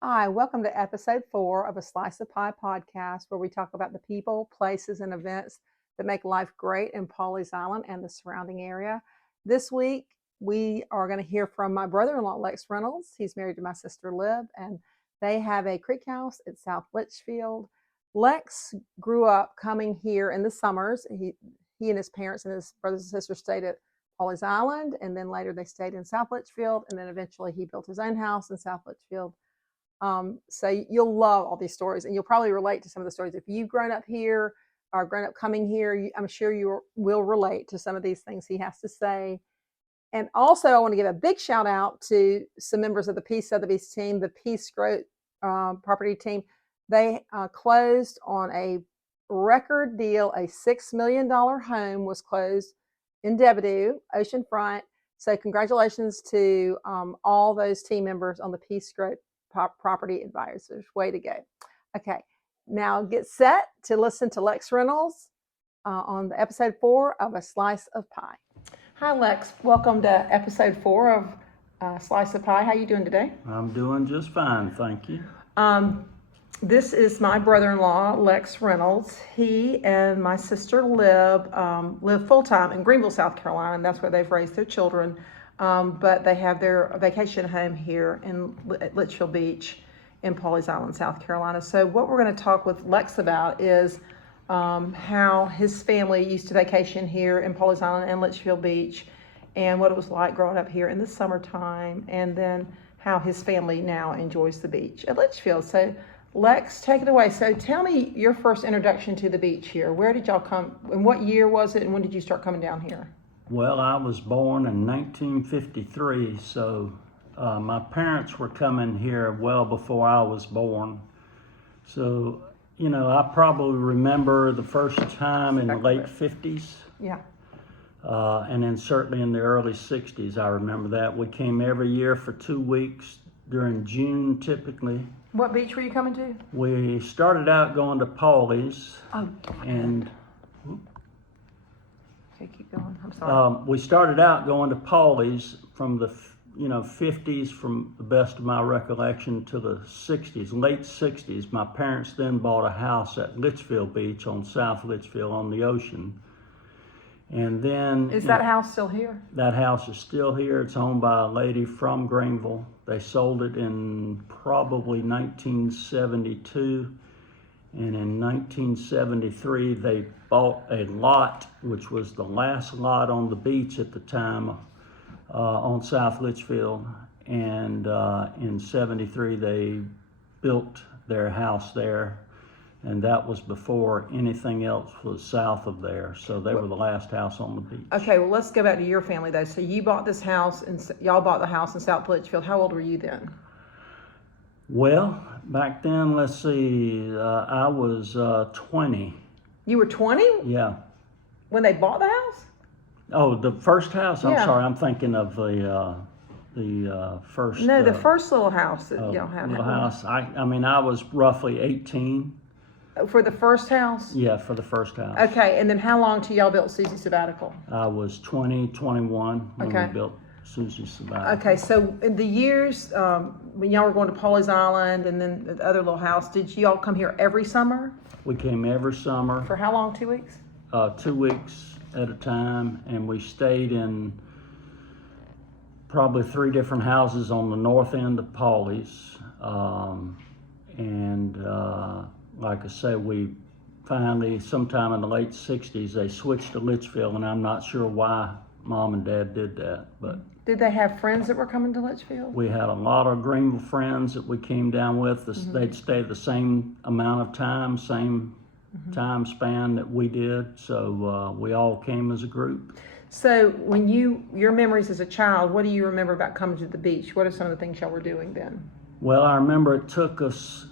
Hi, welcome to episode 4 of a Slice of Pie podcast, where we talk about the people, places, and events that make life great in Pawleys Island and the surrounding area. This week, we are going to hear from my brother in law, Lex Reynolds. He's married to my sister, Liv, and they have a creek house at South Litchfield. Lex grew up coming here in the summers. He and his parents and his brothers and sisters stayed at Pawleys Island, and then later they stayed in South Litchfield, and then eventually he built his own house in South Litchfield. So you'll love all these stories, and you'll probably relate to some of the stories. If you've grown up here or grown up coming here, I'm sure you will relate to some of these things he has to say. And also, I want to give a big shout out to some members of the Peace Sotheby's team, the Peace Growth property team. They closed on a record deal. A $6 million home was closed in Devido, oceanfront. So congratulations to all those team members on the Peace Growth property advisors. Way to go. Okay, now get set to listen to Lex Reynolds on the episode 4 of A Slice of Pie. Hi, Lex. Welcome to episode 4 of Slice of Pie. How you doing today? I'm doing just fine, thank you. This is my brother-in-law, Lex Reynolds. He and my sister live full-time in Greenville, South Carolina, and that's where they've raised their children. But they have their vacation home here at Litchfield Beach in Pawleys Island, South Carolina. So what we're going to talk with Lex about is how his family used to vacation here in Pawleys Island and Litchfield Beach, and what it was like growing up here in the summertime, and then how his family now enjoys the beach at Litchfield. So Lex, take it away. So tell me your first introduction to the beach here. Where did y'all come, and what year was it, and when did you start coming down here? Well, I was born in 1953, so my parents were coming here well before I was born. So, you know, I probably remember the first time in the late 50s. Yeah. And then certainly in the early 60s, I remember that. We came every year for 2 weeks during June, typically. What beach were you coming to? We started out going to Pawleys. Oh, and okay, keep going. I'm sorry. We started out going to Pawleys from the 50s, from the best of my recollection, to the 60s, late 60s. My parents then bought a house at Litchfield Beach on South Litchfield on the ocean. And then... Is that house still here? That house is still here. It's owned by a lady from Greenville. They sold it in probably 1972. And in 1973, they bought a lot, which was the last lot on the beach at the time, on South Litchfield. And in 73, they built their house there. And that was before anything else was south of there. So they were the last house on the beach. Okay, well, let's go back to your family, though. So you bought this house, and y'all bought the house in South Litchfield. How old were you then? Well, back then, let's see, I was 20. You were 20? Yeah. When they bought the house? Oh, the first house? I'm Yeah. sorry, I'm thinking of the first... No, the first little house that y'all had. Little house. I mean, I was roughly 18. For the first house? Yeah, for the first house. Okay, and then how long till y'all built Susie's Sabbatical? I was 20, 21 when Okay. we built Susie's Sabbatical. Okay, so in the years when y'all were going to Pawleys Island and then the other little house, did y'all come here every summer? We came every summer. For how long, 2 weeks? 2 weeks at a time, and we stayed in probably 3 different houses on the north end of Pawleys. Like I say, we finally, sometime in the late 60s, they switched to Litchfield, and I'm not sure why Mom and Dad did that, but... Did they have friends that were coming to Litchfield? We had a lot of Greenville friends that we came down with. They'd stay the same amount of time, same time span that we did, so we all came as a group. So when your memories as a child, what do you remember about coming to the beach? What are some of the things y'all were doing then? Well, I remember it took us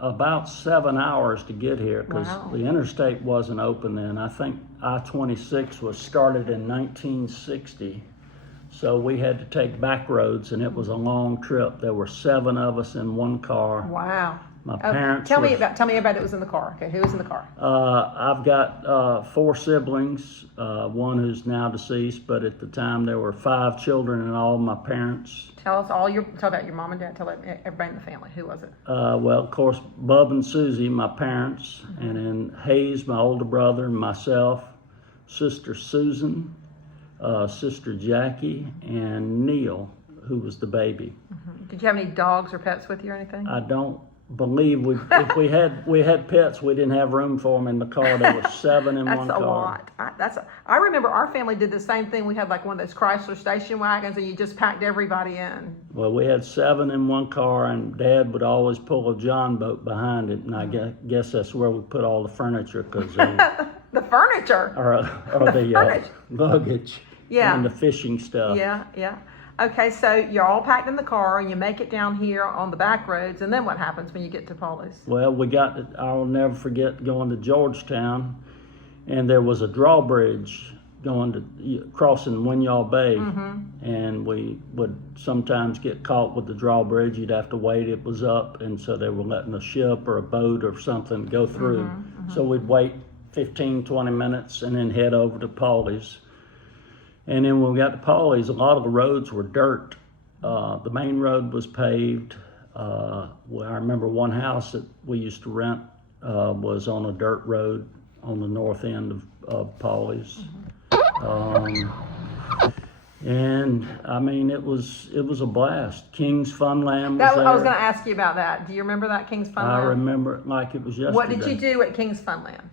about 7 hours to get here because the interstate wasn't open then. I think I-26 was started in 1960, so we had to take back roads, and it was a long trip. There were 7 of us in one car. Wow. My parents. Tell me everybody that was in the car. Okay, who was in the car? I've got 4 siblings, one who's now deceased, but at the time there were 5 children in all. My parents. Tell about your mom and dad. Tell everybody in the family. Who was it? Well, of course, Bub and Susie, my parents, and then Hayes, my older brother, and myself, sister Susan, sister Jackie, and Neil, who was the baby. Mm-hmm. Did you have any dogs or pets with you or anything? I don't believe if we had pets, we didn't have room for them in the car. There were 7 in one car. That's a lot. I remember our family did the same thing. We had like one of those Chrysler station wagons, and you just packed everybody in. Well, we had 7 in one car, and Dad would always pull a John boat behind it, and I guess that's where we put all the furniture, because the furniture or the luggage, yeah, and the fishing stuff. Yeah. Okay, so you're all packed in the car and you make it down here on the back roads, and then what happens when you get to Pawleys? Well, I'll never forget going to Georgetown, and there was a drawbridge crossing Winyah Bay, and we would sometimes get caught with the drawbridge. You'd have to wait, it was up, and so they were letting a ship or a boat or something go through. So we'd wait 15, 20 minutes and then head over to Pawleys. And then when we got to Pawleys, a lot of the roads were dirt. The main road was paved. I remember one house that we used to rent was on a dirt road on the north end of Pawleys. And I mean, it was a blast. King's Funland was there. I was going to ask you about that. Do you remember that King's Funland? I remember it like it was yesterday. What did you do at King's Funland?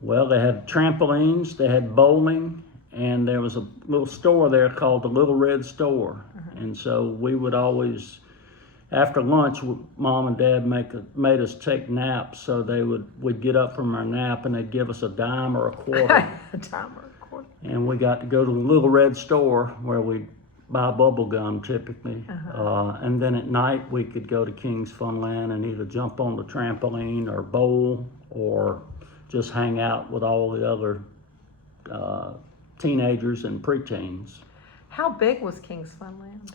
Well, they had trampolines, they had bowling, and there was a little store there called the Little Red Store. And so we would always, after lunch, Mom and Dad made us take naps. So we'd get up from our nap and they'd give us a dime or a quarter. A dime or a quarter. And we got to go to the Little Red Store where we'd buy bubble gum typically. And then at night we could go to King's Funland and either jump on the trampoline or bowl or just hang out with all the other teenagers and preteens. How big was King's Funland?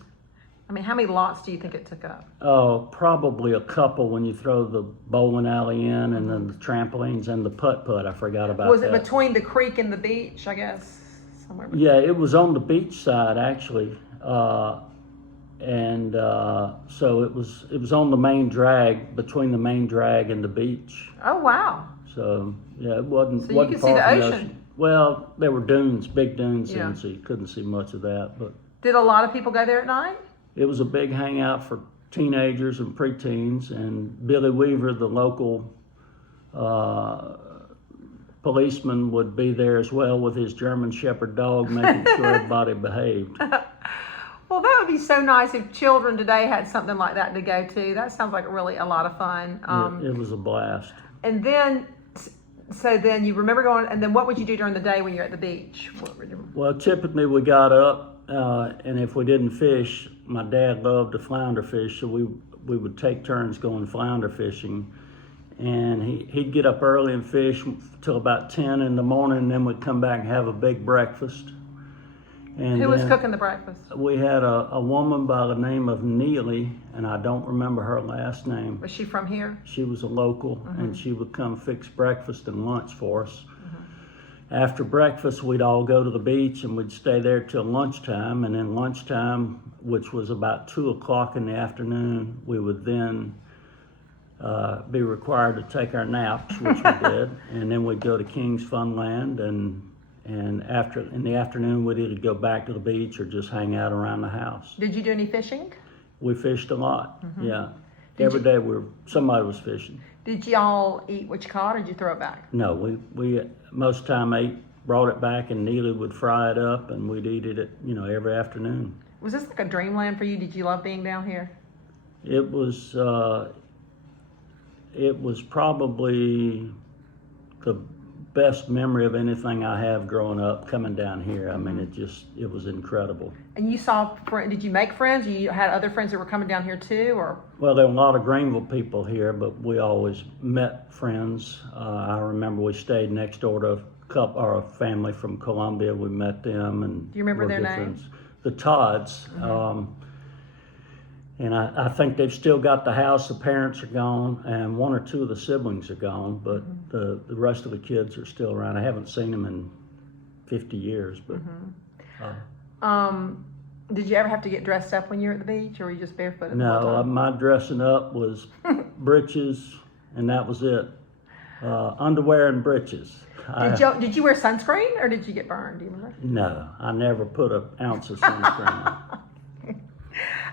I mean, how many lots do you think it took up? Oh, probably a couple when you throw the bowling alley in, and then the trampolines and the putt-putt. I forgot about that. Was it between the creek and the beach, I guess? Somewhere between. Yeah, it was on the beach side, actually. So it was on the main drag, between the main drag and the beach. Oh, wow. So, yeah, it wasn't So you could see the ocean. Well, there were dunes, big dunes, and so you couldn't see much of that. But did a lot of people go there at night? It was a big hangout for teenagers and preteens, and Billy Weaver, the local policeman, would be there as well with his German Shepherd dog, making sure everybody behaved. Well, that would be so nice if children today had something like that to go to. That sounds like really a lot of fun. It was a blast. And then, so then you remember going, and then what would you do during the day when you're at the beach? Well, typically we got up, and if we didn't fish, my dad loved to flounder fish, so we would take turns going flounder fishing. And he'd get up early and fish till about 10 in the morning, and then we'd come back and have a big breakfast. And who was cooking the breakfast? We had a woman by the name of Neely, and I don't remember her last name. Was she from here? She was a local, and she would come fix breakfast and lunch for us. After breakfast, we'd all go to the beach, and we'd stay there till lunchtime. And then lunchtime, which was about 2 o'clock in the afternoon, we would then be required to take our naps, which we did. And then we'd go to King's Funland, and after in the afternoon, we'd either go back to the beach or just hang out around the house. Did you do any fishing? We fished a lot, yeah. Every day somebody was fishing. Did y'all eat what you caught, or did you throw it back? No, we most time brought it back, and Neely would fry it up, and we'd eat it, every afternoon. Was this like a dreamland for you? Did you love being down here? It was probably the best memory of anything I have growing up coming down here. I mean, it was incredible. And you did you make friends? Or you had other friends that were coming down here too, or? Well, there were a lot of Greenville people here, but we always met friends. I remember we stayed next door to a family from Columbia. We met them, and do you remember their names? The Todds. And I think they've still got the house. The parents are gone, and one or two of the siblings are gone, but the rest of the kids are still around. I haven't seen them in 50 years. But did you ever have to get dressed up when you were at the beach, or were you just barefooted? No, my dressing up was breeches, and that was it. Underwear and breeches. Did you wear sunscreen, or did you get burned? Do you remember? No, I never put an ounce of sunscreen on.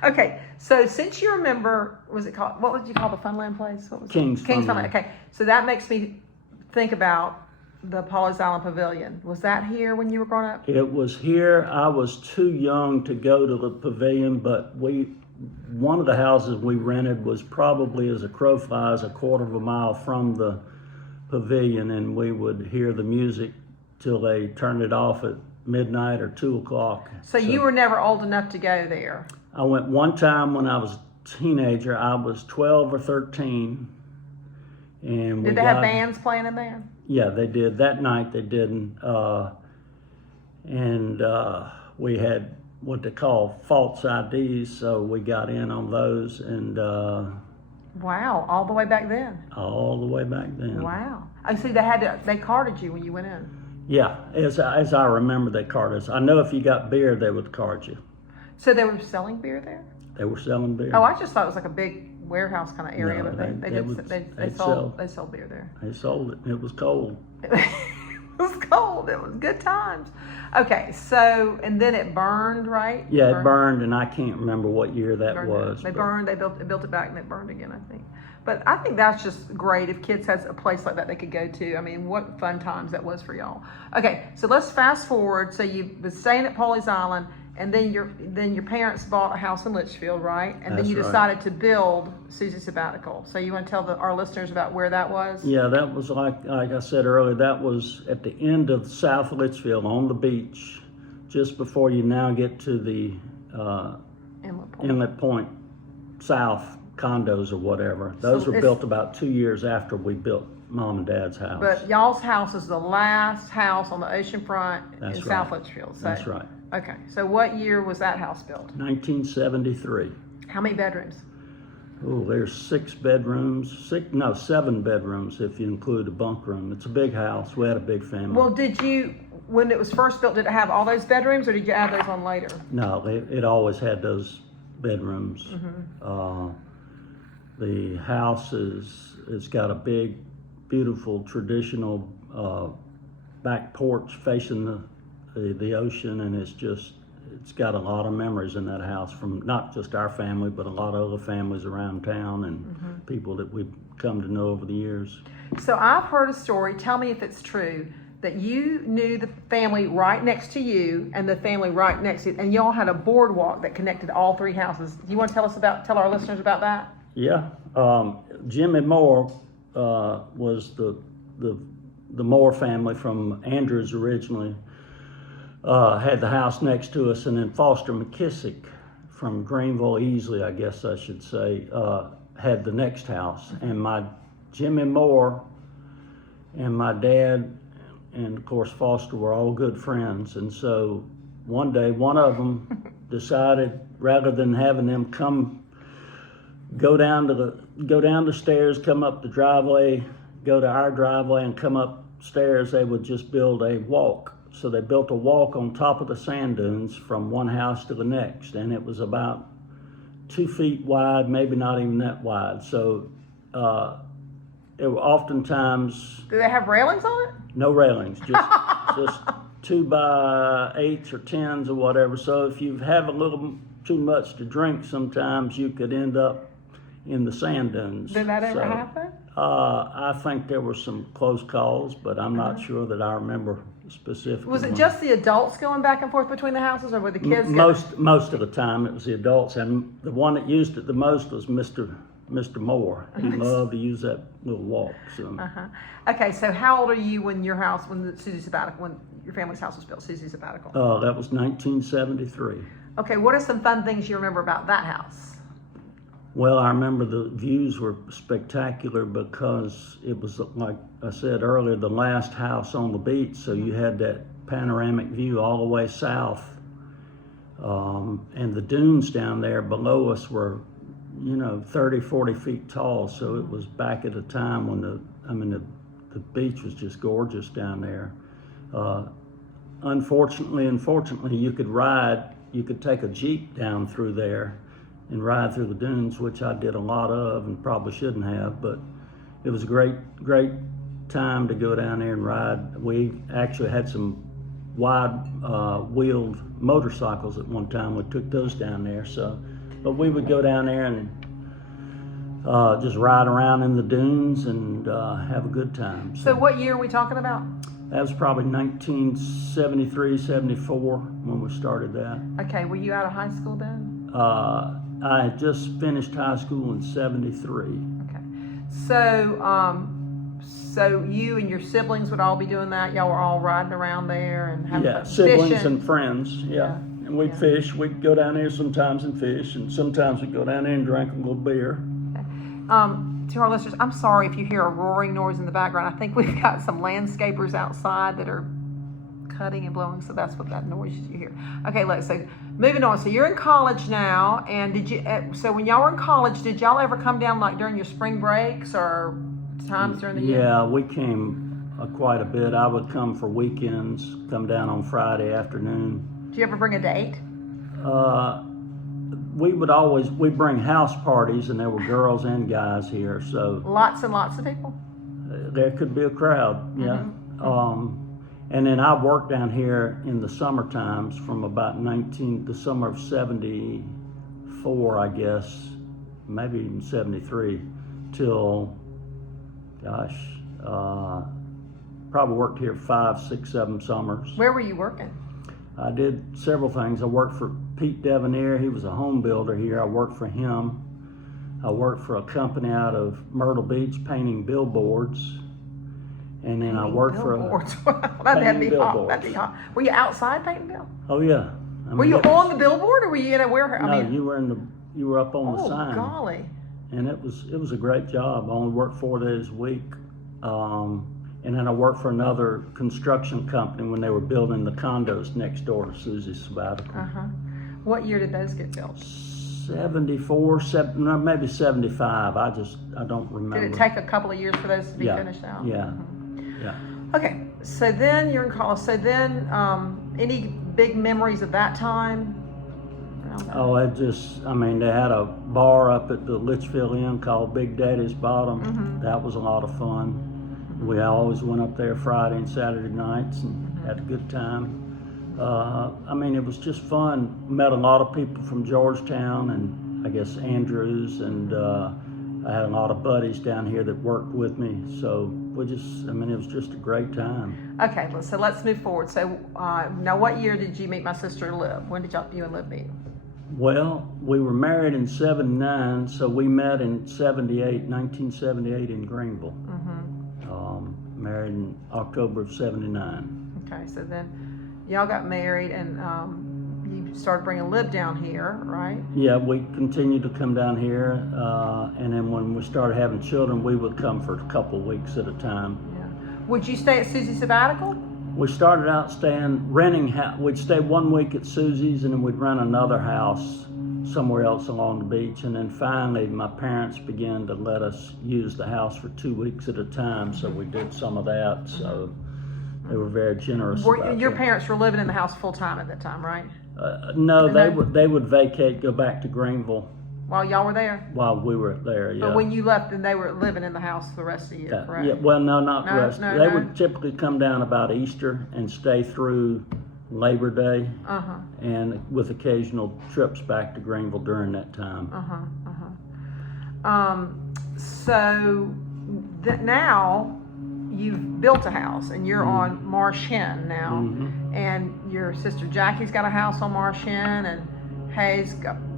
Okay, so since you remember, what would you call the Funland place? What was King's Funland. Okay, so that makes me think about the Pawleys Island Pavilion. Was that here when you were growing up? It was here. I was too young to go to the pavilion, but one of the houses we rented was probably, as a crow flies, a quarter of a mile from the pavilion, and we would hear the music till they turned it off at midnight or 2 o'clock. So you were never old enough to go there? I went one time when I was a teenager. I was 12 or 13. And did they have bands playing in there? Yeah, they did. That night they didn't. We had what they call false IDs, so we got in on those. And wow, all the way back then? All the way back then. Wow. I see they carded you when you went in. Yeah, as I remember, they carded us. I know if you got beer, they would card you. So they were selling beer there? They were selling beer. Oh, I just thought it was like a big warehouse kind of area, No, but they sold beer there. They sold it. It was cold. It was cold. It was good times. Okay, so and then it burned, right? Yeah, it burned, and I can't remember what year that was. They burned. They built it back, and it burned again, I think. But I think that's just great if kids has a place like that they could go to. I mean, what fun times that was for y'all. Okay, so let's fast forward. So you was staying at Pawleys Island, and then your parents bought a house in Litchfield, right? And then you decided to build Susie's Sabbatical. So you want to tell our listeners about where that was? Yeah, that was like I said earlier. That was at the end of South Litchfield on the beach, just before you now get to the Inlet Point South condos or whatever. Those were built about 2 years after we built Mom and Dad's house. But y'all's house is the last house on the ocean front in South Litchfield. So, that's right. Okay, so what year was that house built? 1973. How many bedrooms? Oh, there's 7 bedrooms if you include a bunk room. It's a big house. We had a big family. Well, when it was first built, did it have all those bedrooms, or did you add those on later? No, it always had those bedrooms. The house it's got a big, beautiful, traditional back porch facing the ocean, and it's got a lot of memories in that house from not just our family, but a lot of other families around town and people that we've come to know over the years. So I've heard a story, tell me if it's true, that you knew the family right next to you and the family right next to you, and y'all had a boardwalk that connected all 3 houses. Do you want to tell our listeners about that? Yeah, Jimmy Moore was the Moore family from Andrews originally. Had the house next to us, and then Foster McKissick from Greenville, Easley, I guess I should say, had the next house. And Jimmy Moore and my dad and of course Foster were all good friends. And so one day, one of them decided, rather than having them go down the stairs, come up the driveway, go to our driveway and come upstairs, they would just build a walk. So they built a walk on top of the sand dunes from one house to the next, and it was about 2 feet wide, maybe not even that wide. So it were oftentimes... Do they have railings on it? No railings, just 2x8s or 10s or whatever. So if you have a little too much to drink, sometimes you could end up in the sand dunes. Did that ever happen? I think there were some close calls, but I'm not sure that I remember specifically. Was it just the adults going back and forth between the houses, or were the kids? Most of the time it was the adults, and the one that used it the most was Mr. Moore. He loved to use that little walk. So. Okay, so how old are you when your family's house was built, Susie's Sabbatical? That was 1973. Okay, what are some fun things you remember about that house? Well, I remember the views were spectacular because it was, like I said earlier, the last house on the beach, so you had that panoramic view all the way south. And the dunes down there below us were 30, 40 feet tall. So it was back at a time when the beach was just gorgeous down there. Unfortunately and fortunately, you could take a Jeep down through there and ride through the dunes, which I did a lot of and probably shouldn't have, but it was a great time to go down there and ride. We actually had some wide wheeled motorcycles at one time. We took those down there, but we would go down there and just ride around in the dunes and have a good time. So what year are we talking about? That was probably 1973, 74 when we started that. Okay, were you out of high school then? I had just finished high school in 73. Okay, so you and your siblings would all be doing that? Y'all were all riding around there and having fun? Siblings fishing. and friends, yeah. And we'd fish. We'd go down there sometimes and fish, and sometimes we'd go down there and drink a little beer. To our listeners, I'm sorry if you hear a roaring noise in the background. I think we've got some landscapers outside that are cutting and blowing, so that's what that noise you hear. Okay, so moving on. So you're in college now, and so when y'all were in college, did y'all ever come down like during your spring breaks or times during the year? Yeah, we came quite a bit. I would come for weekends, come down on Friday afternoon. Do you ever bring a date? We'd bring house parties, and there were girls and guys here, so lots and lots of people. There could be a crowd, yeah. Mm-hmm. And then I worked down here in the summer times from about the summer of 74, I guess, maybe even 73, till, probably worked here 5, 6, 7 summers. Where were you working? I did several things. I worked for Pete Devanere. He was a home builder here. I worked for him. I worked for a company out of Myrtle Beach painting billboards. And then I worked billboards. That'd be hot. Were you outside painting billboards? Oh yeah. Were you on the billboard, or were you in a warehouse? No, you were up on the sign. Oh golly. And it was a great job. I only worked 4 days a week. And then I worked for another construction company when they were building the condos next door to Susie's Sabbatical. What year did those get built? 74, maybe 75. I don't remember. Did it take a couple of years for those to be finished out? Yeah. Yeah. Okay, so then you're in college. So then, any big memories of that time? Oh, they had a bar up at the Litchfield Inn called Big Daddy's Bottom. That was a lot of fun. We always went up there Friday and Saturday nights and had a good time. It was just fun. Met a lot of people from Georgetown and I guess Andrews, and I had a lot of buddies down here that worked with me. So it was just a great time. Okay, so let's move forward. So now what year did you meet my sister Liv? When did you and Liv meet? Well, we were married in 79, so we met in 1978 in Greenville. Married in October of 79. Okay, so then y'all got married and you started bringing Liv down here, right? Yeah, we continued to come down here, and then when we started having children, we would come for a couple weeks at a time. Yeah. Would you stay at Susie's Sabbatical? We started out renting. We'd stay 1 week at Susie's, and then we'd rent another house somewhere else along the beach. And then finally, my parents began to let us use the house for 2 weeks at a time. So we did some of that. So they were very generous. Your parents were living in the house full time at that time, right? No, they would vacate, go back to Greenville. While y'all were there? While we were there, yeah. But when you left, then they were living in the house the rest of the year, correct? Yeah, well, no, not the rest. They would typically come down about Easter and stay through Labor Day, and with occasional trips back to Greenville during that time. So now you've built a house, and you're on Marsh Hen now, and your sister Jackie's got a house on Marsh Hen, and Hayes,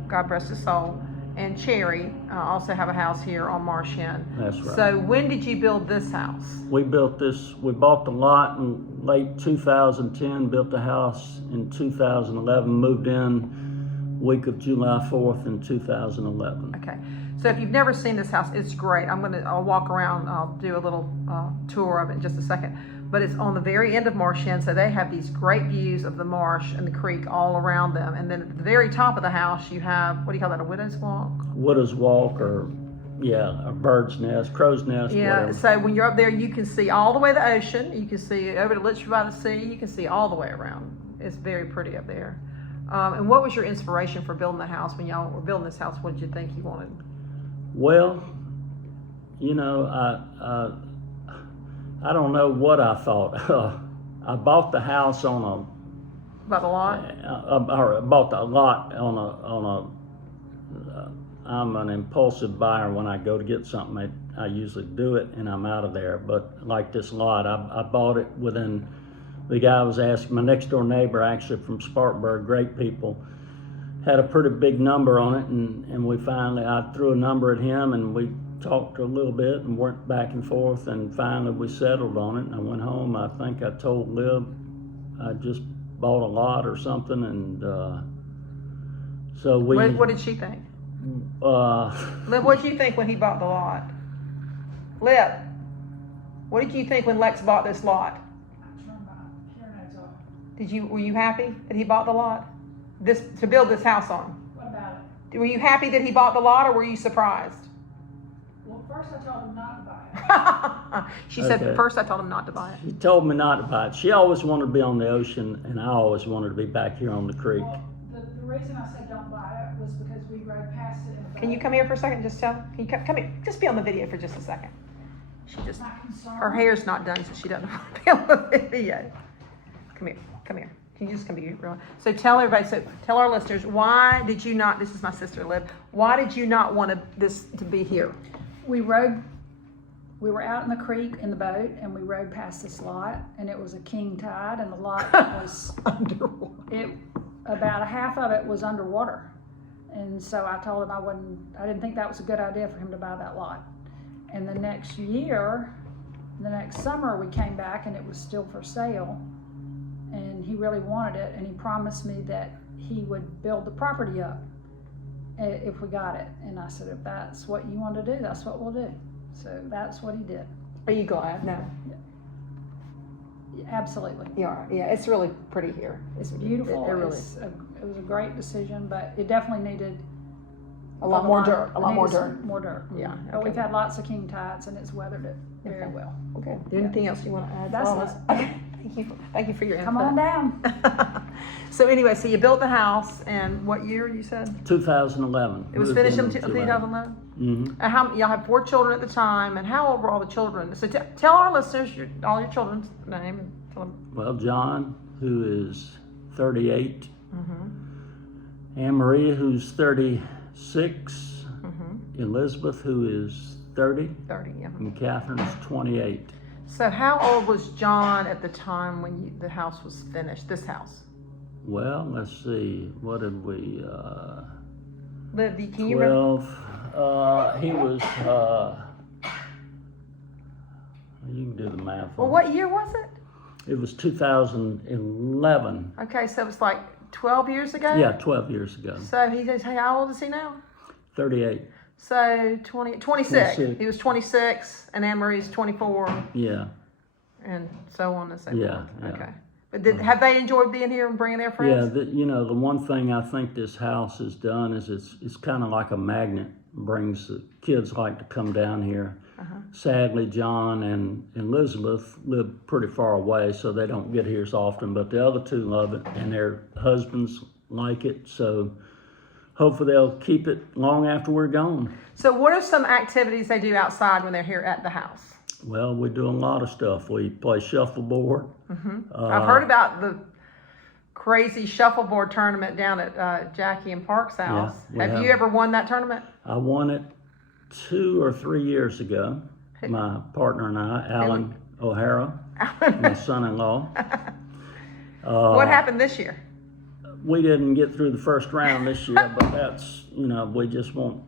God rest his soul, and Cherry also have a house here on Marsh Hen. That's right. So when did you build this house? We bought the lot in late 2010, built the house in 2011, moved in week of July 4th in 2011. Okay. So if you've never seen this house, it's great. I'll walk around, I'll do a little tour of it in just a second. but it's on the very end of Marsh End, so they have these great views of the marsh and the creek all around them. And then at the very top of the house, you have, what do you call that, a widow's walk? Widow's walk, or yeah, a bird's nest, crow's nest, Yeah, whatever. so when you're up there, you can see all the way the ocean. You can see over to Litchfield by the sea. You can see all the way around. It's very pretty up there. And what was your inspiration for building the house? When y'all were building this house, what did you think you wanted? Well, you know, I don't know what I thought. I bought the house on About the lot? or bought the lot on a. I'm an impulsive buyer. When I go to get something, I usually do it, and I'm out of there. But like this lot, I bought it within. The guy was asking, my next door neighbor, actually from Spartanburg, great people, had a pretty big number on it, and we finally, I threw a number at him, and we talked a little bit and went back and forth, and finally we settled on it. And I went home. I think I told Liv I just bought a lot or something, and so we. What did she think? Liv, what did you think when he bought the lot? Liv, what did you think when Lex bought this lot? Were you happy that he bought the lot? To build this house on? What about it? Were you happy that he bought the lot, or were you surprised? Well, first I told him not to buy it. She said, Okay. first I told him not to buy it. She told me not to buy it. She always wanted to be on the ocean, and I always wanted to be back here on the creek. Well, the reason I said don't buy it was because we rode past it in the Can you come here for a second? Just tell. Can you come here? Just be on the video for just a second. She just, My concern. her hair's not done, so she doesn't want to be on the video. Come here. Come here. Can you just come here? So tell everybody. So tell our listeners, why did you not? This is my sister Liv. Why did you not want this to be here? We were out in the creek in the boat, and we rode past this lot, and it was a king tide, and the lot was Underwater. about a half of it was underwater. And so I told him I didn't think that was a good idea for him to buy that lot. And the next summer we came back, and it was still for sale, and he really wanted it, and he promised me that he would build the property up if we got it. And I said, if that's what you want to do, that's what we'll do. So that's what he did. Are you glad? No. Absolutely. Yeah. Yeah. It's really pretty here. It's beautiful. It really. It was a great decision, but it definitely needed A lot more dirt. A lot more needed dirt. some more dirt. Yeah. But Okay. we've had lots of king tides, and it's weathered it very Okay. well. Okay. Anything else you want to add? That's for us? it. Okay. Thank you for your Come input. on down. So anyway, so you built the house, and what year you said? 2011. It was Moved finished in in 2011? Mm-hmm. And y'all had 4 children at the time, and how old were all the children? So tell our listeners all your children's name and tell them. Well, John, who is 38, Mm-hmm. Anne Maria, who's 36, Mm-hmm. Elizabeth, who is 30, 30, yeah. and Catherine's 28. So how old was John at the time when the house was finished, this house? Well, let's see, what did we, Liv, can you remember? 12, he was, you can do the math. Well, on what year was it? It was 2011. Okay, so it's like 12 years ago? Yeah, 12 years ago. So how old is he now? 38. So 26. 26. He was 26, and Anne Marie's 24, Yeah. and so on and so Yeah, forth. yeah. Okay. But have they enjoyed being here and bringing their friends? Yeah, the one thing I think this house has done is it's kind of like a magnet. Brings the kids like to come down here. Uh-huh. Sadly, John and Elizabeth live pretty far away, so they don't get here as often. But the other two love it, and their husbands like it. So hopefully they'll keep it long after we're gone. So what are some activities they do outside when they're here at the house? Well, we do a lot of stuff. We play shuffleboard. I've heard about the crazy shuffleboard tournament down at Jackie and Park's house. we Have have. you ever won that tournament? I won it 2 or 3 years ago. My partner and I, Alan O'Hara, my son-in-law. What happened this year? We didn't get through the first round this year, but that's, we just won't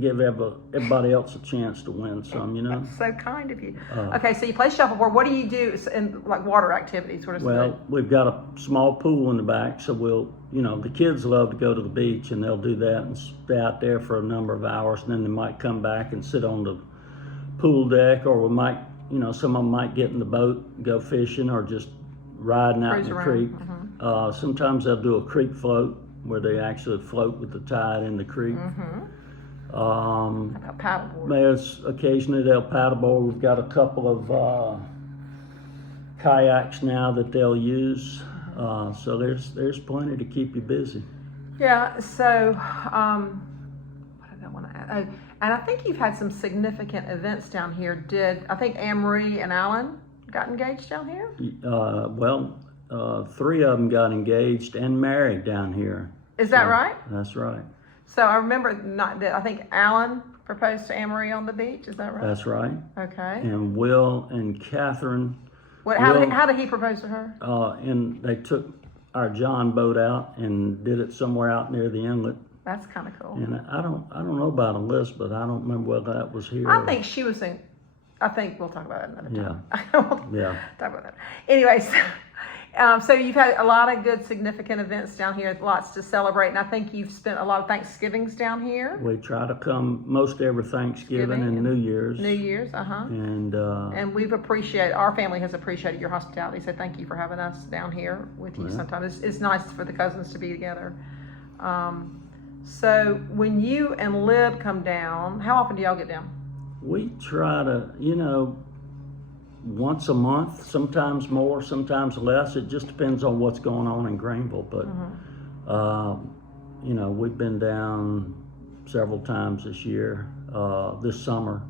give everybody else a chance to win some, So kind of you. Okay, so you play shuffleboard. What do you do in like water activities? What is Well, we've got a small pool in the back, so the kids love to go to the beach, and they'll do that and stay out there for a number of hours, and then they might come back and sit on the pool deck, or we might you know, some of them might get in the boat, go fishing, or just riding out Cruise in the around. creek. Mm-hmm. Sometimes they'll do a creek float where they actually float with the tide in the creek. Mm-hmm. How about paddleboard? There's occasionally they'll paddleboard. We've got a couple of kayaks now that they'll use. So there's plenty to keep you busy. Yeah, so what did I want to add? Oh, and I think you've had some significant events down here. I think Anne-Marie and Alan got engaged down here? Three of them got engaged and married down here. Is that right? That's right. So I remember I think Alan proposed to Anne-Marie on the beach. Is that right? That's right. Okay. And Will and Catherine. How did he propose to her? And they took our John boat out and did it somewhere out near the inlet. That's kind of cool. And I don't know about Elizabeth. I don't remember whether that was here. I think she was in. I think we'll talk about that another time. Yeah. Talk about that. Anyways, so you've had a lot of good significant events down here, lots to celebrate, and I think you've spent a lot of Thanksgivings down here. We try to come most every Thanksgiving and New Year's. New Year's, And our family has appreciated your hospitality, so thank you for having us down here with you sometimes. It's nice for the cousins to be together. So when you and Lib come down, how often do y'all get down? we try to, once a month, sometimes more, sometimes less. It just depends on what's going on in Greenville. But, we've been down several times this year. This summer,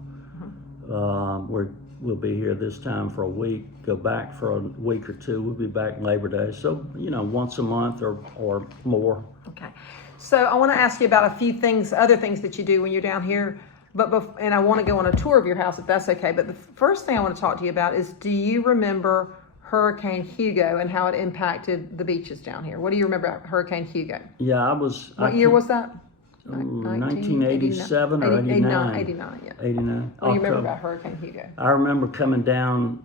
we'll be here this time for a week, go back for a week or two. We'll be back Labor Day. So, once a month or more. Okay. So I want to ask you about a few other things that you do when you're down here. And I want to go on a tour of your house if that's okay. But the first thing I want to talk to you about is, do you remember Hurricane Hugo and how it impacted the beaches down here? What do you remember about Hurricane Hugo? Yeah, What year was that? 1987 or 89? 89, yeah. 89. What do you remember about Hurricane Hugo? I remember coming down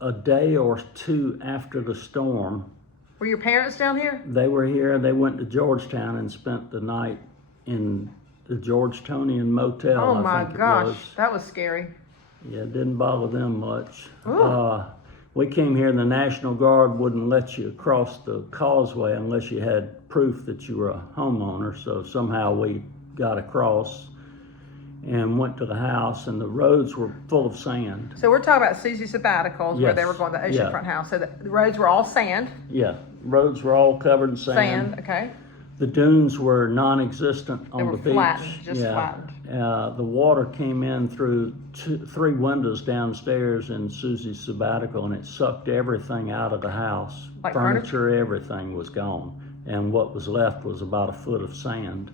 a day or two after the storm. Were your parents down here? They were here. They went to Georgetown and spent the night in the Georgetonian Motel. Oh my gosh, it that was scary. Yeah, it didn't bother them much. Ooh. We came here and the National Guard wouldn't let you cross the causeway unless you had proof that you were a homeowner. So somehow we got across and went to the house, and the roads were full of sand. So we're talking about Susie's sabbaticals, where they were going to the oceanfront house. So the roads were all sand. Yeah, roads were all covered in sand. Okay. The dunes were non-existent on the beach. Flattened, flattened. The water came in through three windows downstairs in Susie's sabbatical, and it sucked everything out of the house. Like furniture, everything was gone. And what was left was about a foot of sand.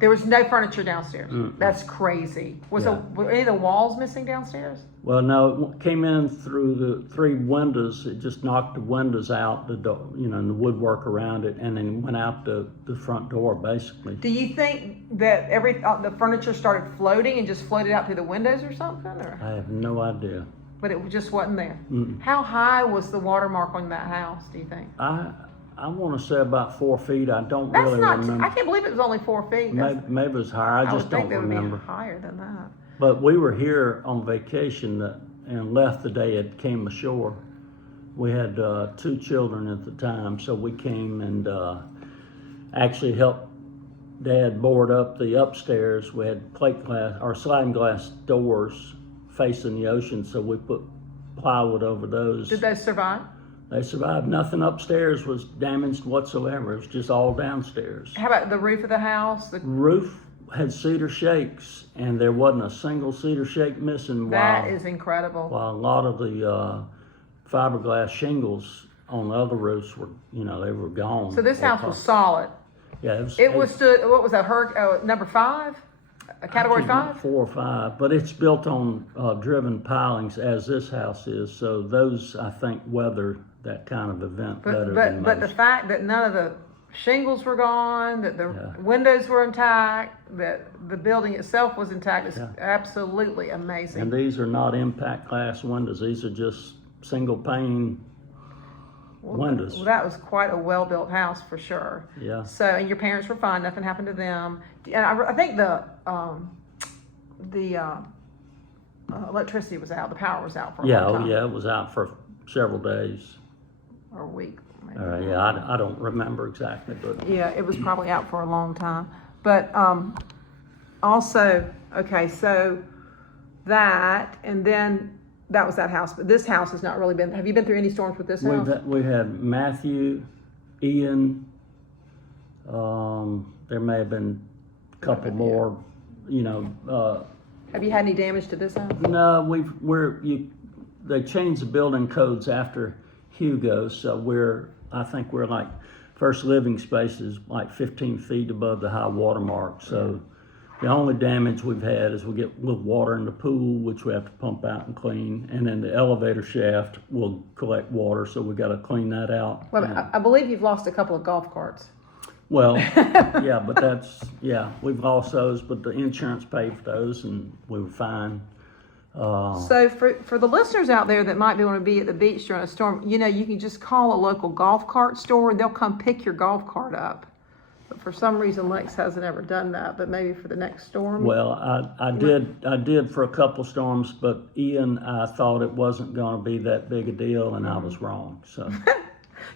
There was no furniture downstairs. Mm-mm. That's crazy. Were any of the walls missing downstairs? Well, no, it came in through the three windows. It just knocked the windows out, and the woodwork around it, and then went out the front door, basically. Do you think that the furniture started floating and just floated out through the windows or something? Or? I have no idea. But it just wasn't there. Mm-mm. How high was the watermark on that house, do you think? I want to say about 4 feet. I don't That's really not. remember. I can't believe it was only 4 feet. Maybe it was higher. I just don't would remember. Be higher than that. But we were here on vacation and left the day it came ashore. We had 2 children at the time, so we came and actually helped Dad board up the upstairs. We had plate glass or sliding glass doors facing the ocean, so we put plywood over those. Did those survive? They survived. Nothing upstairs was damaged whatsoever. It was just all downstairs. How about the roof of the house? The Roof had cedar shakes, and there wasn't a single cedar shake missing. That is incredible. While a lot of the fiberglass shingles on the other roofs were, they were gone. So this house was solid. Yeah, it withstood. What was that? Number 5, a category 5, 4 or 5. But it's built on driven pilings, as this house is. So those, I think, weather that kind of event better than most. But the fact that none of the shingles were gone, that the windows were intact, that the building itself was intact is absolutely amazing. And these are not impact glass windows. These are just single pane windows. Well, that was quite a well-built house for sure. Yeah. So, and your parents were fine. Nothing happened to them. And I think electricity was out, the power was out for a Yeah, long oh time. yeah, it was out for several days. Or a week. Maybe. Yeah, I don't remember exactly, but Yeah, it was probably out for a long time. But also, okay, so that, and then that was that house. But this house has not really been, have you been through any storms with this house? we had Matthew, Ian, there may have been a couple more, you know. Have you had any damage to this house? No, they changed the building codes after Hugo, so I think we're like, first living space is like 15 feet above the high water mark. So the only damage we've had is we get a little water in the pool, which we have to pump out and clean. And then the elevator shaft will collect water, so we got to clean that out. Well, I believe you've lost a couple of golf carts. Well, yeah, but we've lost those, but the insurance paid for those and we were fine. So for the listeners out there that might want to be at the beach during a storm, you know, you can just call a local golf cart store and they'll come pick your golf cart up. But for some reason, Lex hasn't ever done that, but maybe for the next storm. Well, I did for a couple storms, but Ian, I thought it wasn't going to be that big a deal, and I was wrong. So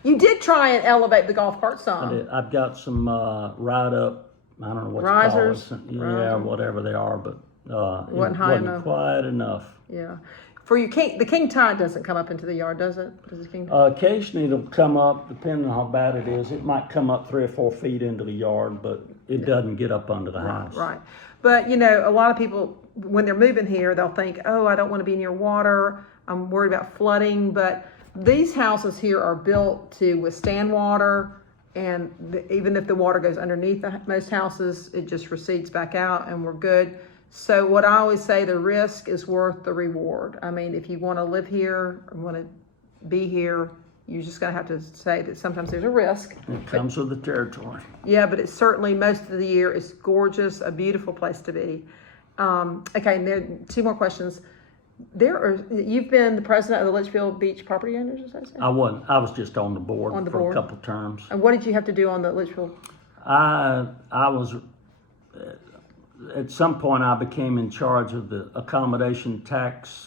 You did try and elevate the golf cart some. I've got some ride up, I don't know what Risers? you call it. Yeah, whatever they are, but it Wasn't high wasn't enough. quite enough. Yeah. For you, the king tide doesn't come up into the yard, does it? Does the king? Occasionally it'll come up, depending on how bad it is. It might come up 3 or 4 feet into the yard, but it doesn't get up under the house. Right. But, you know, a lot of people, when they're moving here, they'll think, oh, I don't want to be near water. I'm worried about flooding. But these houses here are built to withstand water. And even if the water goes underneath most houses, it just recedes back out and we're good. So what I always say, the risk is worth the reward. I mean, if you want to live here or want to be here, you're just going to have to say that sometimes there's a risk. It comes with the territory. Yeah, but it's certainly most of the year is gorgeous, a beautiful place to be. Okay, and there are 2 more questions. You've been the president of the Litchfield Beach Property Owners Association? I wasn't. I was just on the board On the for board. a couple terms. And what did you have to do on the Litchfield? I was at some point I became in charge of the accommodation tax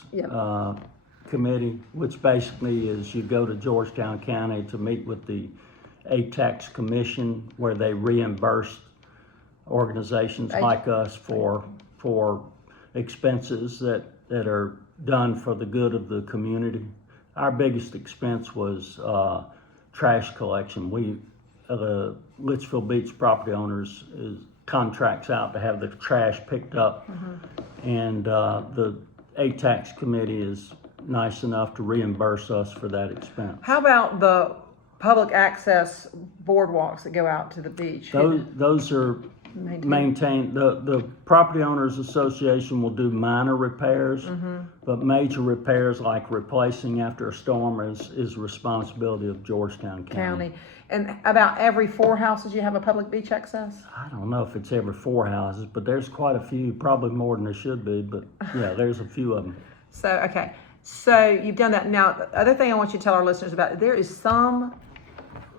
committee, which basically is you go to Georgetown County to meet with the tax commission where they reimburse organizations like us for expenses that are done for the good of the community. Our biggest expense was trash collection. The Litchfield Beach Property Owners contracts out to have the trash picked up, and the tax committee is nice enough to reimburse us for that expense. How about the public access boardwalks that go out to the beach? Those are maintained. The Property Owners Association will do minor repairs, but major repairs like replacing after a storm is responsibility of Georgetown County. And about every 4 houses you have a public beach access? I don't know if it's every 4 houses, but there's quite a few, probably more than there should be, but yeah, there's a few of them. So, okay. So you've done that. Now, the other thing I want you to tell our listeners about, there is some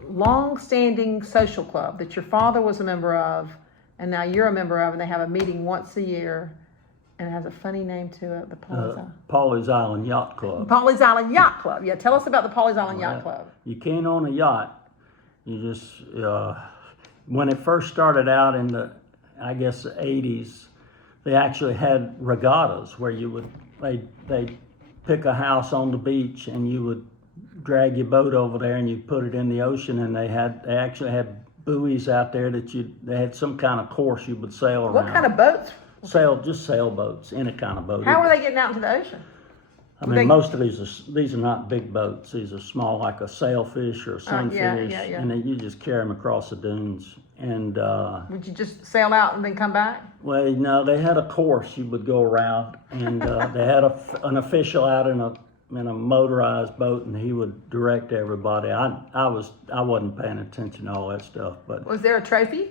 long-standing social club that your father was a member of, and now you're a member of, and they have a meeting once a year, and it has a funny name to it, the Pawleys Island Yacht Club. Pawleys Island Yacht Club. Yeah, tell us about the Pawleys Island Yacht Club. You can't own a yacht. You just, when it first started out in the, I guess, the 80s, they actually had regattas where they'd pick a house on the beach and you would drag your boat over there and you put it in the ocean, and they actually had buoys out there that they had some kind of course you would sail around. What kind of boats? Just sailboats, any kind of boat. How are they getting out into the ocean? I mean, most of these are not big boats. These are small, like a sailfish or a sunfish, and then you just carry them across the dunes. And would you just sail out and then come back? well, no, they had a course you would go around, and they had an official out in a motorized boat, and he would direct everybody. I wasn't paying attention to all that stuff, but Was there a trophy?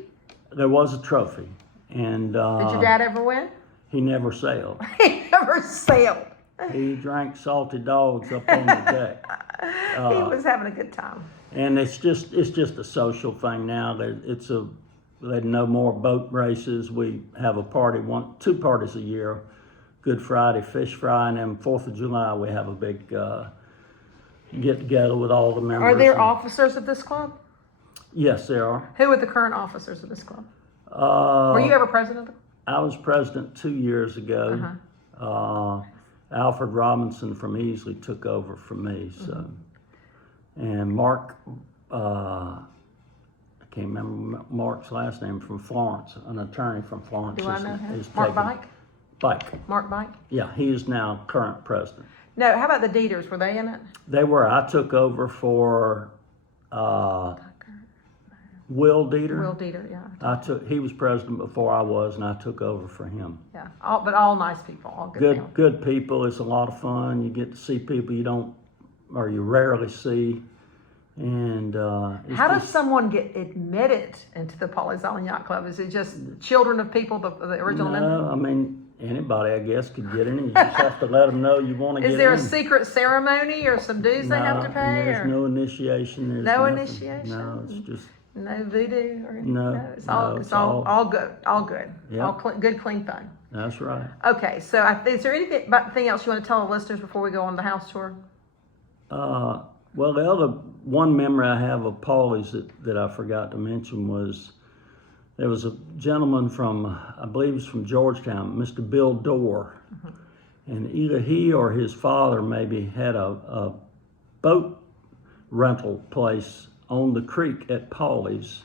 there was a trophy, and Did your dad ever win? he never sailed. He never sailed. He drank salty dogs up on the deck. He was having a good time. And it's just a social thing now. There's no more boat races. We have a party, 2 parties a year Good Friday fish fry, and then 4th of July we have a big get together with all the members. Are there officers of this club? Yes, there are. Who are the current officers of this club? Were you ever president of the I was president 2 years ago. Alfred Robinson from Easley took over from me. So, and Mark, I can't remember Mark's last name, from Florence, an attorney from Florence. Do I know him? Mark Bike? Bike. Mark Bike? Yeah, he is now current president. No, how about the Dieters? Were they in it? They were. I took over for Will Dieter. Will Dieter, yeah. He was president before I was, and I took over for him. Yeah, but all nice people, all good people. Good people. It's a lot of fun. You get to see people you rarely see. And how does someone get admitted into the Pawleys Island Yacht Club? Is it just children of people, the original members? No, I mean, anybody, I guess, could get in. You just have to let them know you want to get in. Is there a secret ceremony or some dues they have to pay? There's no initiation. There's no nothing. initiation? No, it's just... No voodoo or anything? No, It's all good. All good. Yeah. All good, clean fun. That's right. Okay, so is there anything else you want to tell the listeners before we go on the house tour? Well, the other one memory I have of Pawleys that I forgot to mention was there was a gentleman from, I believe he was from Georgetown, Mr. Bill Dorr. And either he or his father maybe had a boat rental place on the creek at Pawleys.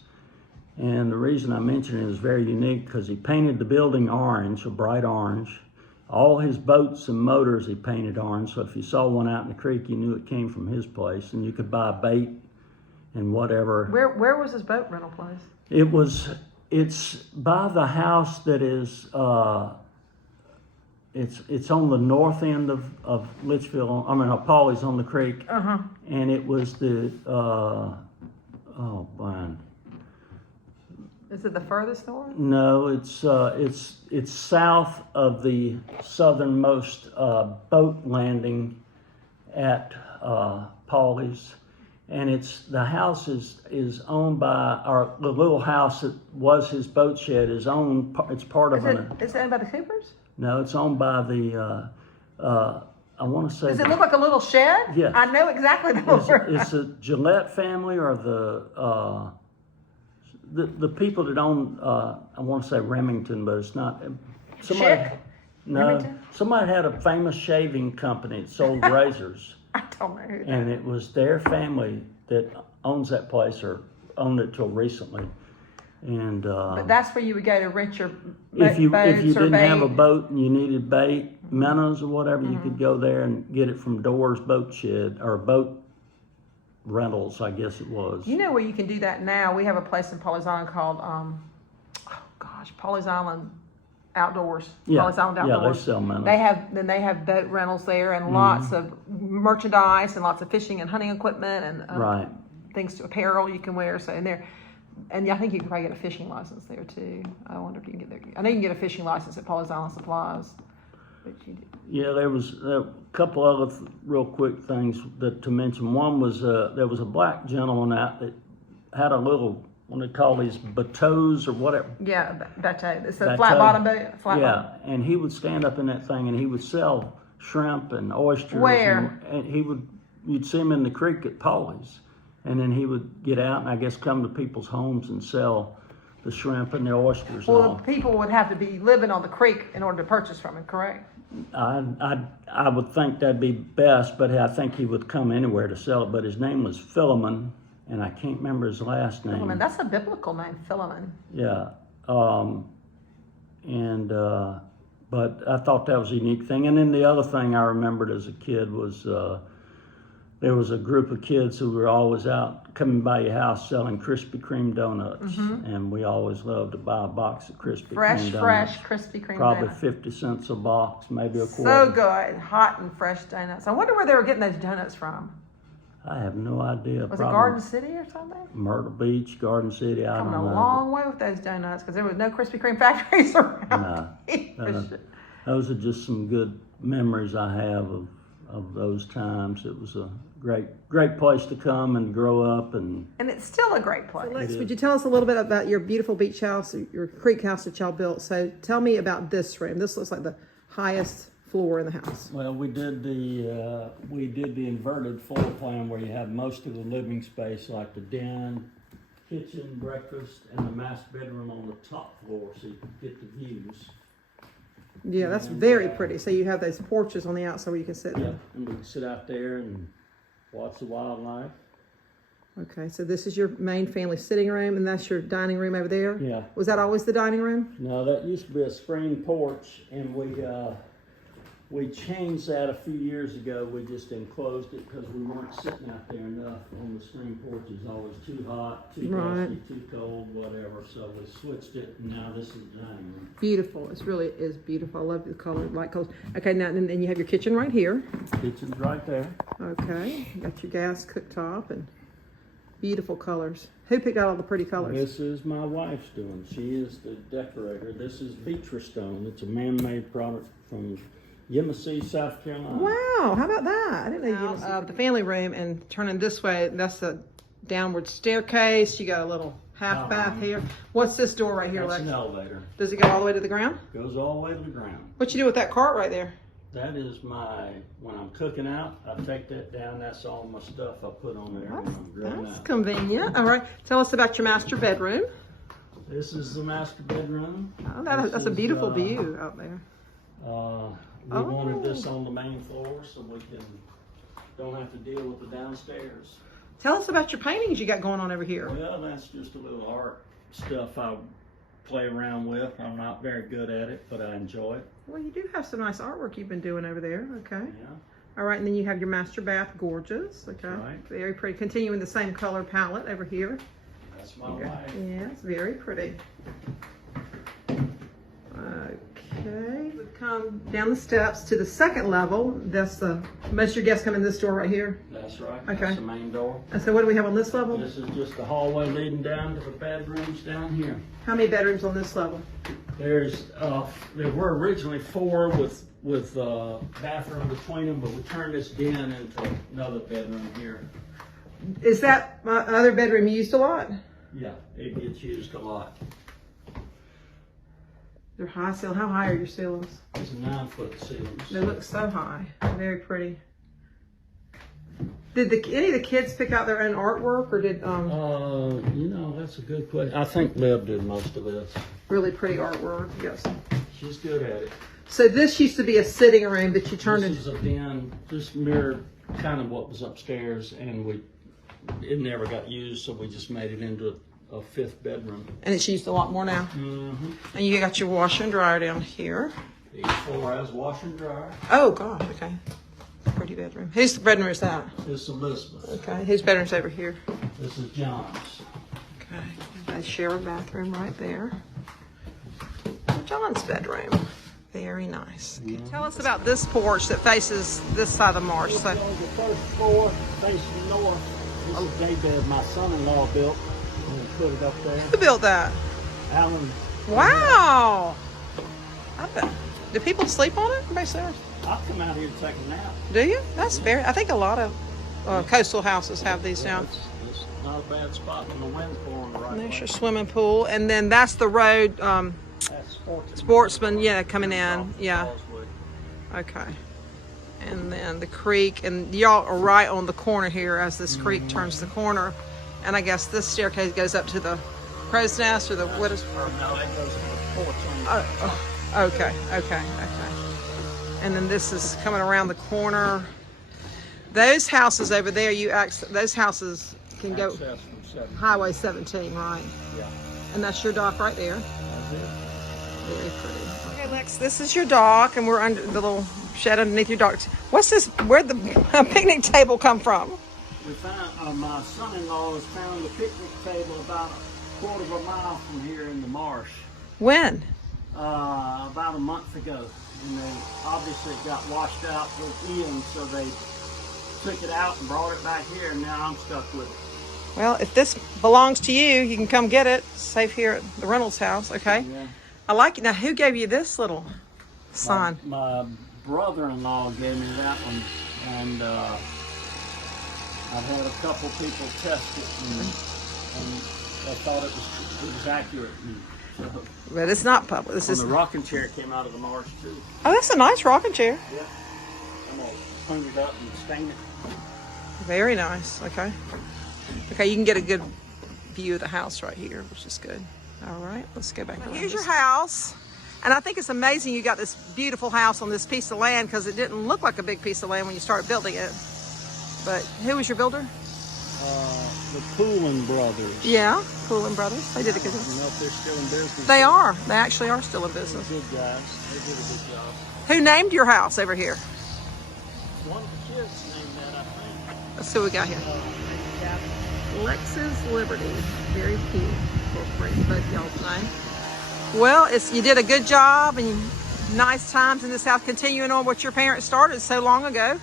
And the reason I mention it is very unique because he painted the building orange, a bright orange. All his boats and motors he painted orange, so if you saw one out in the creek, you knew it came from his place, and you could buy bait and whatever. Where was his boat rental place? It's by the house that is, it's on the north end of Litchfield, Pawleys on the creek. And it was Is it the furthest north? No, it's south of the southernmost boat landing at Pawleys, and the house is owned by, or the little house that was his boat shed is owned. It's part of Is it owned by the Coopers? No, it's owned by the. I want to say. Does it look like a little shed? Yes. I know exactly the word. It's the Gillette family or the people that own, I want to say Remington, but it's not. Schick? No, Remington? somebody had a famous shaving company that sold razors. I don't know who that And is. it was their family that owns that place, or owned it till recently. And But that's where you would go to rent your if you boats or didn't have a bait. boat and you needed bait, minnows or whatever, you could go there and get it from Doors Boat Shed, or Boat Rentals, I guess it was. You know where you can do that now? We have a place in Pawleys Island called, Pawleys Island Outdoors. Yeah, Pawleys Island yeah, Outdoors. they sell minnows. They have boat rentals there and lots of merchandise and lots of fishing and hunting equipment and Right. things to apparel you can wear. So in there, and I think you can probably get a fishing license there too. I wonder if you can get there. I know you can get a fishing license at Pawleys Island Supplies. But you do. Yeah, there was a couple other real quick things to mention. One was there was a black gentleman out that had a little, what they call these bateaus or whatever. Yeah, bateau. It's a Bateau. flat bottom boat. Yeah, and he would stand up in that thing and he would sell shrimp and oysters. Where? And you'd see him in the creek at Pawleys. And then he would get out and I guess come to people's homes and sell the shrimp and the oysters. Well, and all. people would have to be living on the creek in order to purchase from him, correct? I would think that'd be best, but I think he would come anywhere to sell it. But his name was Philemon, and I can't remember his last name. Philemon, that's a biblical name, Philemon. Yeah, but I thought that was a unique thing. And then the other thing I remembered as a kid was there was a group of kids who were always out coming by your house selling Krispy Kreme donuts, and we always loved to buy a box of Krispy Kreme donuts. Fresh Krispy Kreme Probably donuts. 50 cents a box, maybe a quarter. So good, hot and fresh donuts. I wonder where they were getting those donuts from. I have no idea. Was it Garden City or something? Myrtle Beach, Garden City, I don't Coming know. a long way with those donuts because there was no Krispy Kreme factories around. No. Those are just some good memories I have of those times. It was a great place to come and grow up, and it's still a great place. Lex, would you tell us a little bit about your beautiful beach house, your creek house that y'all built? So tell me about this room. This looks like the highest floor in the house? Well, we did the inverted floor plan where you have most of the living space, like the den, kitchen, breakfast, and the master bedroom on the top floor, so you can get the views. Yeah, that's And, very pretty. So you have those porches on the outside where you can sit. Yeah, and we can sit out there and watch the wildlife. Okay, so this is your main family sitting room, and that's your dining room over there? Yeah. Was that always the dining room? No, that used to be a screen porch, and we changed that a few years ago. We just enclosed it because we weren't sitting out there enough on the screen porch. It was always too hot, too dusty, too cold, whatever. So we switched it, and now this is the dining room. Beautiful. It really is beautiful. I love the color, light colors. Okay, now and you have your kitchen right here. Kitchen's right there. Okay, you got your gas cooktop and beautiful colors. Who picked out all the pretty colors? This is my wife's doing. She is the decorator. This is beatrice stone. It's a man-made product from Yemassee, South Carolina. Wow, how about that? I didn't know you the family room, and turning this way, that's a downward staircase. You got a little half bath here. What's this door right here, That's Lex? an elevator. Does it go all the way to the ground? Goes all the way to the ground. What you do with that cart right there? That is when I'm cooking out, I take that down. That's all my stuff I put on there when I'm grilling That's out. convenient. All right, tell us about your master bedroom. This is the master bedroom. Oh, that's a beautiful view out there. We wanted this on the main floor so we don't have to deal with the downstairs. Tell us about your paintings you got going on over here. Well, that's just a little art stuff I play around with. I'm not very good at it, but I enjoy it. Well, you do have some nice artwork you've been doing over there. Okay. Yeah. All right, and then you have your master bath, gorgeous. Okay. Right. Very pretty. Continuing the same color palette over here. That's my wife. Yeah, it's very pretty. Okay, we come down the steps to the second level. That's most of your guests come in this door right here. That's right. Okay. That's the main door. And so what do we have on this level? This is just the hallway leading down to the bedrooms down here. How many bedrooms on this level? There were originally 4 with bathroom between them, but we turned this den into another bedroom here. Is that other bedroom used a lot? Yeah, it gets used a lot. They're high ceiling. How high are your ceilings? It's 9-foot ceilings. They look so high. Very pretty. Did any of the kids pick out their own artwork, or did That's a good question. I think Liv did most of this. really pretty artwork? Yes. She's good at it. So this used to be a sitting room that you turned This is into. a den, just mirrored kind of what was upstairs, and it never got used, so we just made it into a 5th bedroom. And it's used a lot more now. Mm-hmm. And you got your washer and dryer down here. Each floor has washer and dryer. Oh, God. Okay. Pretty bedroom. Whose bedroom is that? This is Elizabeth. Okay. Whose bedroom's over here? This is John's. Okay. They share a bathroom right there. John's bedroom. Very nice. Okay. Tell us about this porch that faces this side of the marsh. So, The first floor facing north. This is a daybed my son-in-law built. I'm gonna put it up there. who built that? Alan. Wow. I bet. Do people sleep on it basically? I'll come out here and take a nap. Do you? That's very. I think a lot of coastal houses have these now. It's not a bad spot when the wind's blowing the right There's way. your swimming pool, and then that's the road. That's Sportsman, yeah, coming in, Off yeah. Causeway. Okay. And then the creek, and y'all are right on the corner here as this creek turns the corner. And I guess this staircase goes up to the crow's nest, or the what is? Or no, that goes to the porch on the Okay. And then this is coming around the corner. Those houses over there, those houses can go access from 7. Highway 17, right? Yeah, And that's your dock right there. that's it. Very pretty. Okay, Lex, this is your dock, and we're under the little shed underneath your dock. What's this? Where'd the picnic table come from? We found, my son-in-law has found a picnic table about a quarter of a mile from here in the marsh. When? About a month ago. And then obviously it got washed out with Ian, so they took it out and brought it back here, and now I'm stuck with it. Well, if this belongs to you, you can come get it. It's safe here at the Reynolds house, okay? Yeah. I like it. Now, who gave you this little sign? My brother-in-law gave me that one, and I've had a couple people test it, and they thought it was accurate. And But it's not public. This And is. the rocking chair came out of the marsh too. Oh, that's a nice rocking chair. Yeah. I'm gonna clean it up and stain it. Very nice. Okay. Okay, you can get a good view of the house right here, which is good. All right, let's go back. Here's your house. And I think it's amazing you got this beautiful house on this piece of land because it didn't look like a big piece of land when you started building it. But who was your builder? The Poolin brothers. Yeah, Poolin Brothers. They did a good I don't job. know if they're still in business. They are. They actually are still in They're business. good guys. They did a good job. Who named your house over here? One of the kids named that, I think. Let's see what we got here. Lex's Liberty. Very cute. Incorporate both y'all's name. Well, you did a good job and nice times in this house, continuing on what your parents started so long ago.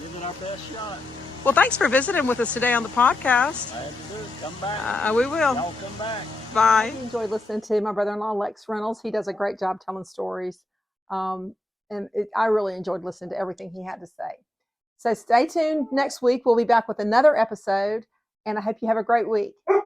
Give it our best shot. Well, thanks for visiting with us today on the podcast. I have to come back. We will. Y'all come back. Bye. I enjoyed listening to my brother-in-law, Lex Reynolds. He does a great job telling stories. I really enjoyed listening to everything he had to say. So stay tuned. Next week, we'll be back with another episode, and I hope you have a great week.